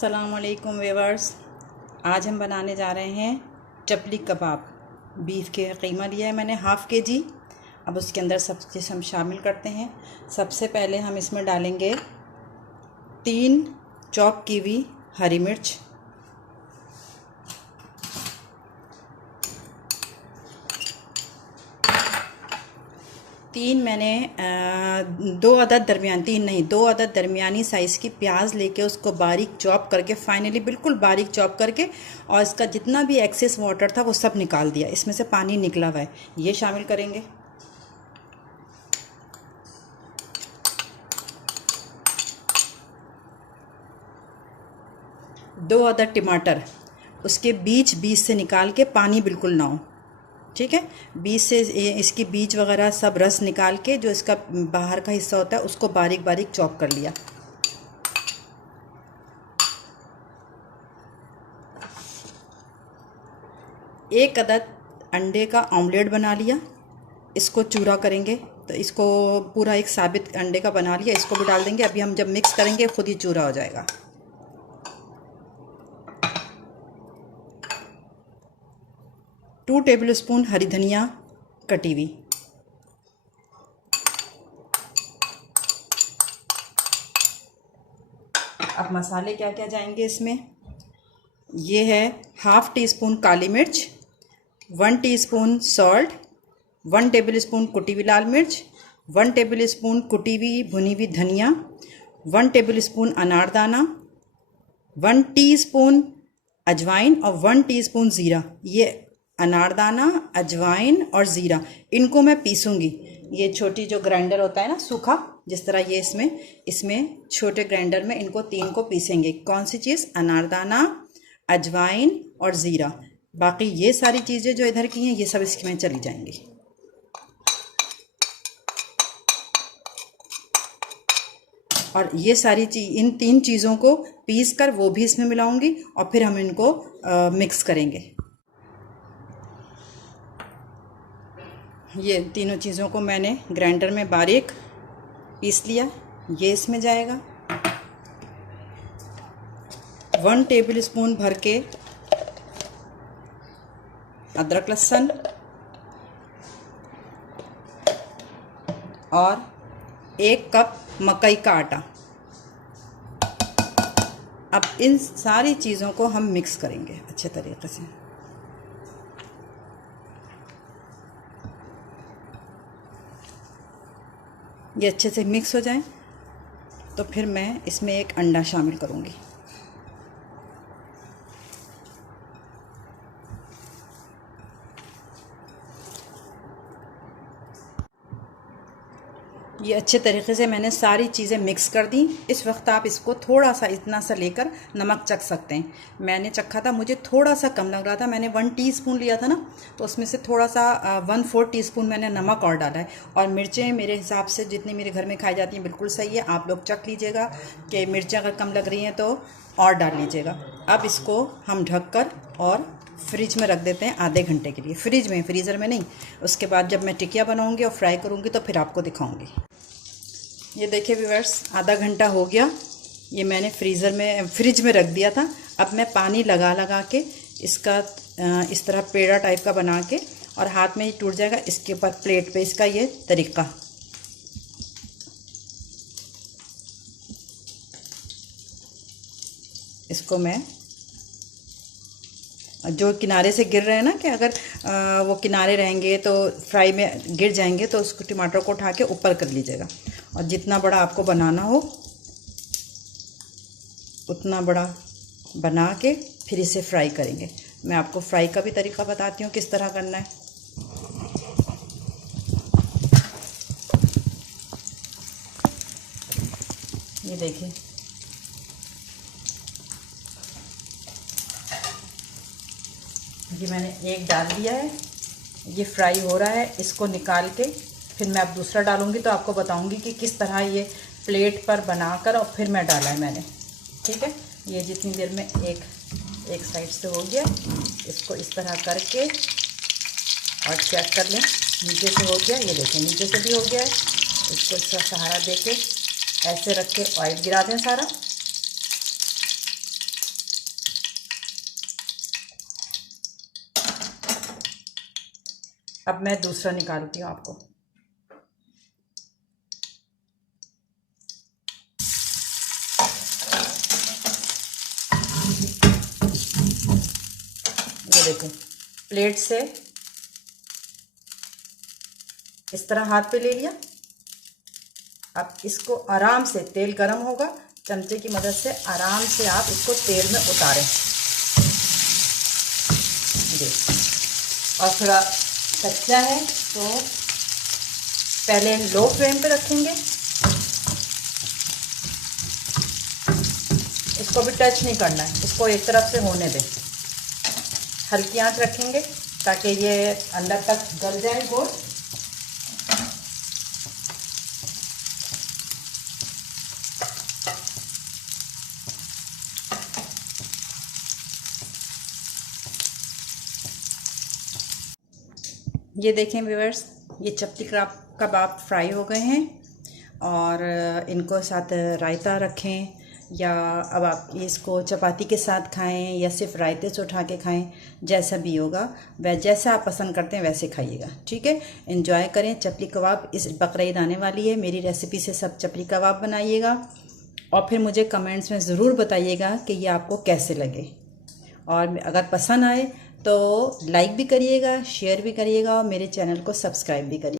अस्सलाम वालेकुम व्यूअर्स। आज हम बनाने जा रहे हैं चपली कबाब। बीफ के कीमा लिया है मैंने हाफ़ के जी। अब उसके अंदर सब चीज़ हम शामिल करते हैं। सबसे पहले हम इसमें डालेंगे 3 चॉप की हुई हरी मिर्च, 3 मैंने 2 अदद दरमियान 3 नहीं 2 अदद दरमियानी साइज़ की प्याज लेके उसको बारीक चॉप करके फाइनली बिल्कुल बारीक चॉप करके और इसका जितना भी एक्सेस वाटर था वो सब निकाल दिया। इसमें से पानी निकला हुआ है, ये शामिल करेंगे। दो अदद टमाटर, उसके बीज से निकाल के पानी बिल्कुल ना हो, ठीक है। बीज से इसकी बीज वगैरह सब रस निकाल के जो इसका बाहर का हिस्सा होता है उसको बारीक बारीक चॉप कर लिया। एक अदद अंडे का ऑमलेट बना लिया, इसको चूरा करेंगे तो इसको पूरा एक साबित अंडे का बना लिया, इसको भी डाल देंगे। अभी हम जब मिक्स करेंगे खुद ही चूरा हो जाएगा। 2 टेबलस्पून हरी धनिया कटी हुई, अब मसाले क्या क्या जाएंगे इसमें, ये है हाफ़ टी स्पून काली मिर्च, 1 टीस्पून सॉल्ट, 1 टेबलस्पून कुटी हुई लाल मिर्च, 1 टेबलस्पून कुटी हुई भुनी हुई धनिया, 1 टेबलस्पून अनारदाना, 1 टीस्पून अजवाइन और 1 टीस्पून ज़ीरा। ये अनारदाना, अजवाइन और ज़ीरा इनको मैं पीसूँगी। ये छोटी जो ग्राइंडर होता है ना सूखा, जिस तरह ये इसमें छोटे ग्राइंडर में इनको 3 को पीसेंगे। कौन सी चीज़? अनारदाना, अजवाइन और ज़ीरा। बाकी ये सारी चीज़ें जो इधर की हैं ये सब इसमें चली जाएंगी। और ये सारी इन 3 चीज़ों को पीस कर वो भी इसमें मिलाऊंगी और फिर हम इनको मिक्स करेंगे। ये तीनों चीज़ों को मैंने ग्राइंडर में बारीक पीस लिया, ये इसमें जाएगा। 1 टेबलस्पून भर के अदरक लहसुन और 1 कप मकई का आटा। अब इन सारी चीज़ों को हम मिक्स करेंगे अच्छे तरीके से। ये अच्छे से मिक्स हो जाए तो फिर मैं इसमें एक अंडा शामिल करूँगी। ये अच्छे तरीके से मैंने सारी चीज़ें मिक्स कर दी। इस वक्त आप इसको थोड़ा सा इतना सा लेकर नमक चख सकते हैं। मैंने चखा था, मुझे थोड़ा सा कम लग रहा था। मैंने 1 टीस्पून लिया था ना, तो उसमें से थोड़ा सा 1/4 टीस्पून मैंने नमक और डाला है। और मिर्चें मेरे हिसाब से जितनी मेरे घर में खाई जाती हैं बिल्कुल सही है। आप लोग चख लीजिएगा कि मिर्चें अगर कम लग रही हैं तो और डाल लीजिएगा। अब इसको हम ढक कर और फ्रिज में रख देते हैं आधे घंटे के लिए। फ्रिज में, फ्रीज़र में नहीं। उसके बाद जब मैं टिकिया बनाऊँगी और फ्राई करूँगी तो फिर आपको दिखाऊँगी। ये देखिए व्यूअर्स, आधा घंटा हो गया। ये मैंने फ्रिज में रख दिया था। अब मैं पानी लगा लगा के इसका इस तरह पेड़ा टाइप का बना के, और हाथ में ही टूट जाएगा। इसके ऊपर प्लेट पे इसका ये तरीका। इसको मैं जो किनारे से गिर रहे हैं ना, कि अगर वो किनारे रहेंगे तो फ्राई में गिर जाएंगे, तो उसको टमाटर को उठा के ऊपर कर लीजिएगा। और जितना बड़ा आपको बनाना हो उतना बड़ा बना के फिर इसे फ्राई करेंगे। मैं आपको फ्राई का भी तरीका बताती हूँ किस तरह करना है। ये देखिए, ये मैंने एक डाल दिया है, ये फ्राई हो रहा है। इसको निकाल के फिर मैं अब दूसरा डालूँगी तो आपको बताऊँगी कि किस तरह ये प्लेट पर बनाकर और फिर मैं डाला है मैंने, ठीक है। ये जितनी देर में एक साइड से हो गया, इसको इस तरह करके और चेक कर लें। नीचे से हो गया, ये देखें नीचे से भी हो गया है। इसको इसका सहारा दे के ऐसे रख के ऑयल गिरा दें सारा। अब मैं दूसरा निकालती हूँ आपको। ये देखो, प्लेट से इस तरह हाथ पे ले लिया। अब इसको आराम से, तेल गरम होगा, चमचे की मदद से आराम से आप इसको तेल में उतारें। और थोड़ा कच्चा है तो पहले लो फ्लेम पे रखेंगे, इसको भी टच नहीं करना है, इसको एक तरफ से होने दें। हल्की आंच रखेंगे ताकि ये अंदर तक गल जाए गोश्त। ये देखें व्यूअर्स, ये चपटी कबाब फ्राई हो गए हैं और इनको साथ रायता रखें, या अब आप इसको चपाती के साथ खाएं या सिर्फ रायते से उठा के खाएं, जैसा भी होगा वह जैसा आप पसंद करते हैं वैसे खाइएगा। ठीक है, एंजॉय करें चपली कबाब। इस बकरीद आने वाली है, मेरी रेसिपी से सब चपली कबाब बनाइएगा और फिर मुझे कमेंट्स में ज़रूर बताइएगा कि ये आपको कैसे लगे। और अगर पसंद आए तो लाइक भी करिएगा, शेयर भी करिएगा और मेरे चैनल को सब्सक्राइब भी करिएगा।